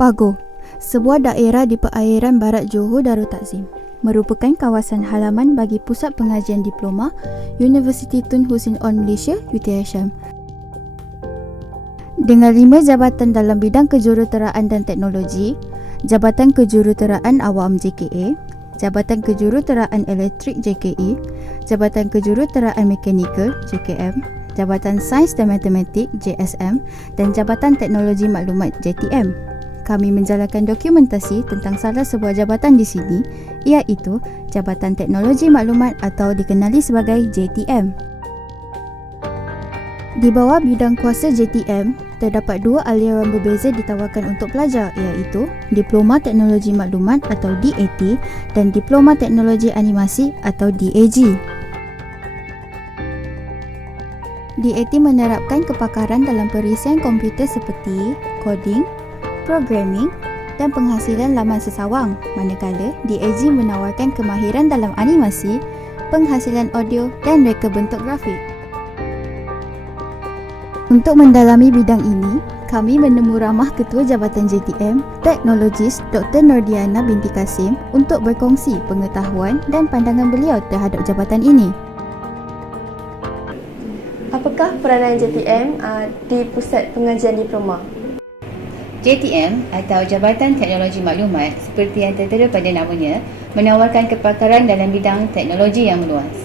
Pagoh, sebuah daerah di perairan barat Johor Darul Takzim, merupakan kawasan halaman bagi Pusat Pengajian Diploma Universiti Tun Hussein On Malaysia UTHM. Dengan 5 jabatan dalam bidang kejuruteraan dan teknologi, Jabatan Kejuruteraan Awam JKA, Jabatan Kejuruteraan Elektrik JKE, Jabatan Kejuruteraan Mekanikal JKM, Jabatan Sains dan Matematik JSM dan Jabatan Teknologi Maklumat JTM. Kami menjalankan dokumentasi tentang salah sebuah jabatan di sini, iaitu Jabatan Teknologi Maklumat atau dikenali sebagai JTM. Di bawah bidang kuasa JTM, terdapat 2 aliran berbeza ditawarkan untuk pelajar, iaitu Diploma Teknologi Maklumat atau DAT dan Diploma Teknologi Animasi atau DAG. DAT menerapkan kepakaran dalam perisian komputer seperti coding, programming dan penghasilan laman sesawang, manakala DAG menawarkan kemahiran dalam animasi, penghasilan audio dan reka bentuk grafik. Untuk mendalami bidang ini, kami menemu ramah Ketua Jabatan JTM, Teknologis Dr. Nordiana binti Kasim untuk berkongsi pengetahuan dan pandangan beliau terhadap jabatan ini. Apakah peranan JTM di Pusat Pengajian Diploma? JTM atau Jabatan Teknologi Maklumat seperti yang tertera pada namanya menawarkan kepakaran dalam bidang teknologi yang meluas.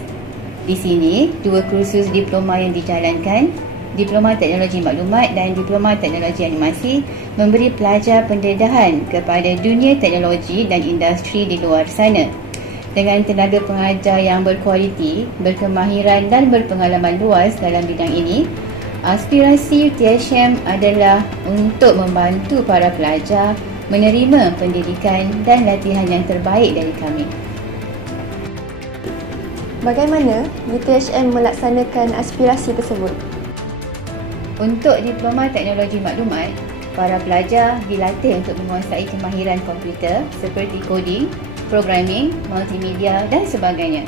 Di sini, 2 kursus diploma yang dijalankan, Diploma Teknologi Maklumat dan Diploma Teknologi Animasi, memberi pelajar pendedahan kepada dunia teknologi dan industri di luar sana. Dengan tenaga pengajar yang berkualiti, berkemahiran dan berpengalaman luas dalam bidang ini, aspirasi UTHM adalah untuk membantu para pelajar menerima pendidikan dan latihan yang terbaik dari kami. Bagaimana UTHM melaksanakan aspirasi tersebut? Untuk Diploma Teknologi Maklumat, para pelajar dilatih untuk menguasai kemahiran komputer seperti coding, programming, multimedia dan sebagainya.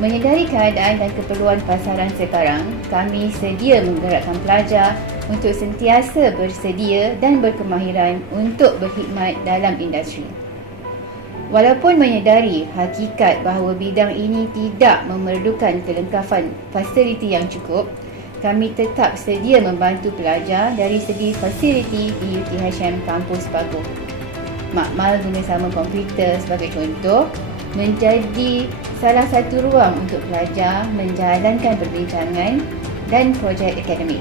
Menyedari keadaan dan keperluan pasaran sekarang, kami sedia menggerakkan pelajar untuk sentiasa bersedia dan berkemahiran untuk berkhidmat dalam industri. Walaupun menyedari hakikat bahawa bidang ini tidak memerlukan kelengkapan fasiliti yang cukup, kami tetap sedia membantu pelajar dari segi fasiliti di UTHM Kampus Pagoh. Makmal guna sama komputer sebagai contoh menjadi salah satu ruang untuk pelajar menjalankan perbincangan dan projek akademik.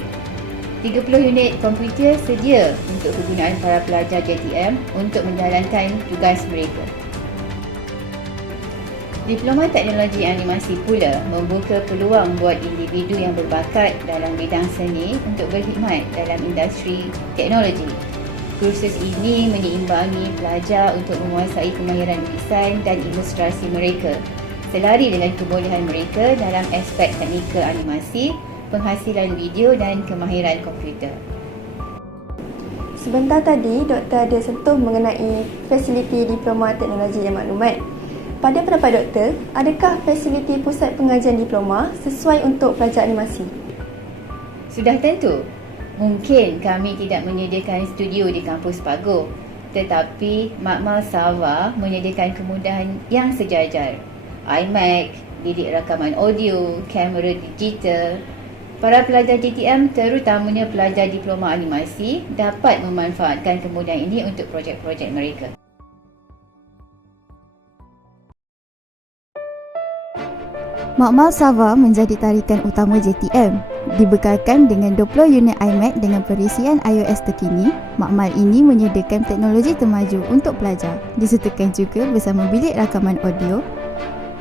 30 unit komputer sedia untuk kegunaan para pelajar JTM untuk menjalankan tugas mereka. Diploma Teknologi Animasi pula membuka peluang buat individu yang berbakat dalam bidang seni untuk berkhidmat dalam industri teknologi. Kursus ini menyeimbangi pelajar untuk menguasai kemahiran lukisan dan ilustrasi mereka, selari dengan kebolehan mereka dalam aspek teknikal animasi, penghasilan video dan kemahiran komputer. Sebentar tadi, Doktor ada sentuh mengenai fasiliti Diploma Teknologi dan Maklumat. Pada pendapat Doktor, adakah fasiliti Pusat Pengajian Diploma sesuai untuk pelajar animasi? Sudah tentu. Mungkin kami tidak menyediakan studio di kampus Pagoh, tetapi Makmal Sarawak menyediakan kemudahan yang sejajar. iMac, bilik rakaman audio, kamera digital. Para pelajar JTM, terutamanya pelajar diploma animasi, dapat memanfaatkan kemudahan ini untuk projek-projek mereka. Makmal Sarawak menjadi tarikan utama JTM. Dibekalkan dengan 20 unit iMac dengan perisian iOS terkini, makmal ini menyediakan teknologi termaju untuk pelajar. Disertakan juga bersama bilik rakaman audio,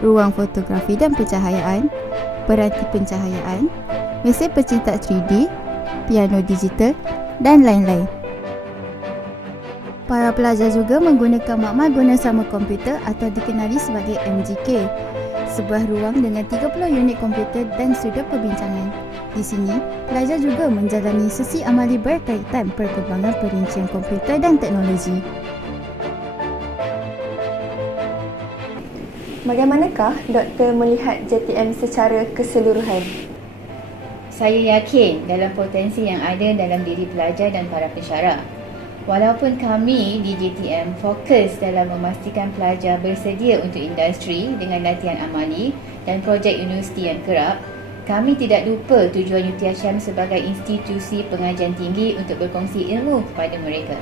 ruang fotografi dan pencahayaan, peranti pencahayaan, mesin pencetak 3D, piano digital dan lain-lain. Para pelajar juga menggunakan makmal guna sama komputer atau dikenali sebagai MGK, sebuah ruang dengan 30 unit komputer dan sudut perbincangan. Di sini, pelajar juga menjalani sesi amali berkaitan perkembangan perincian komputer dan teknologi. Bagaimanakah Doktor melihat JTM secara keseluruhan? Saya yakin dalam potensi yang ada dalam diri pelajar dan para pensyarah. Walaupun kami di JTM fokus dalam memastikan pelajar bersedia untuk industri dengan latihan amali dan projek universiti yang kerap, kami tidak lupa tujuan UTHM sebagai institusi pengajian tinggi untuk berkongsi ilmu kepada mereka.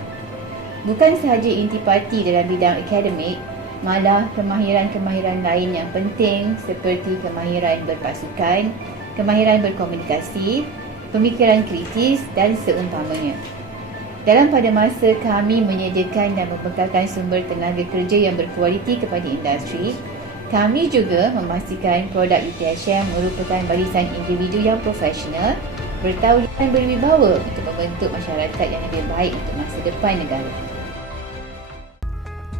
Bukan sahaja intipati dalam bidang akademik, malah kemahiran-kemahiran lain yang penting seperti kemahiran berpasukan, kemahiran berkomunikasi, pemikiran kritis dan seumpamanya. Dalam pada masa kami menyediakan dan membekalkan sumber tenaga kerja yang berkualiti kepada industri, kami juga memastikan produk UTHM merupakan barisan individu yang profesional, bertauliah dan berwibawa untuk membentuk masyarakat yang lebih baik untuk masa depan negara.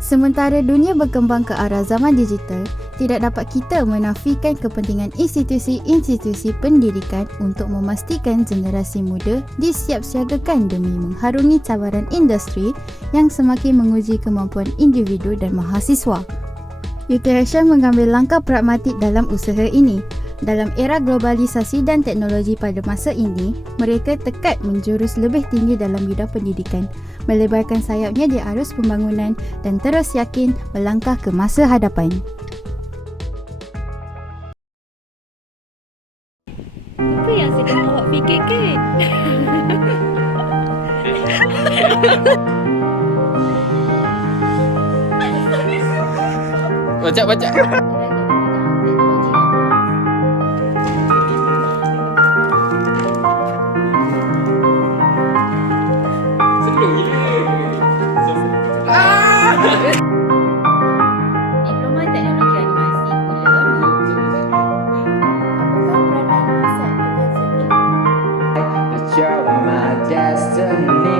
Sementara dunia berkembang ke arah zaman digital, tidak dapat kita menafikan kepentingan institusi-institusi pendidikan untuk memastikan generasi muda disiapsiagakan demi mengharungi cabaran industri yang semakin menguji kemampuan individu dan mahasiswa. UTHM mengambil langkah pragmatik dalam usaha ini. Dalam era globalisasi dan teknologi pada masa ini, mereka tekad menjurus lebih tinggi dalam bidang pendidikan, melebarkan sayapnya di arus pembangunan dan terus yakin melangkah ke masa hadapan. Apa yang sedang awak fikirkan? Baca. Diploma Teknologi Animasi pula But you're my destiny.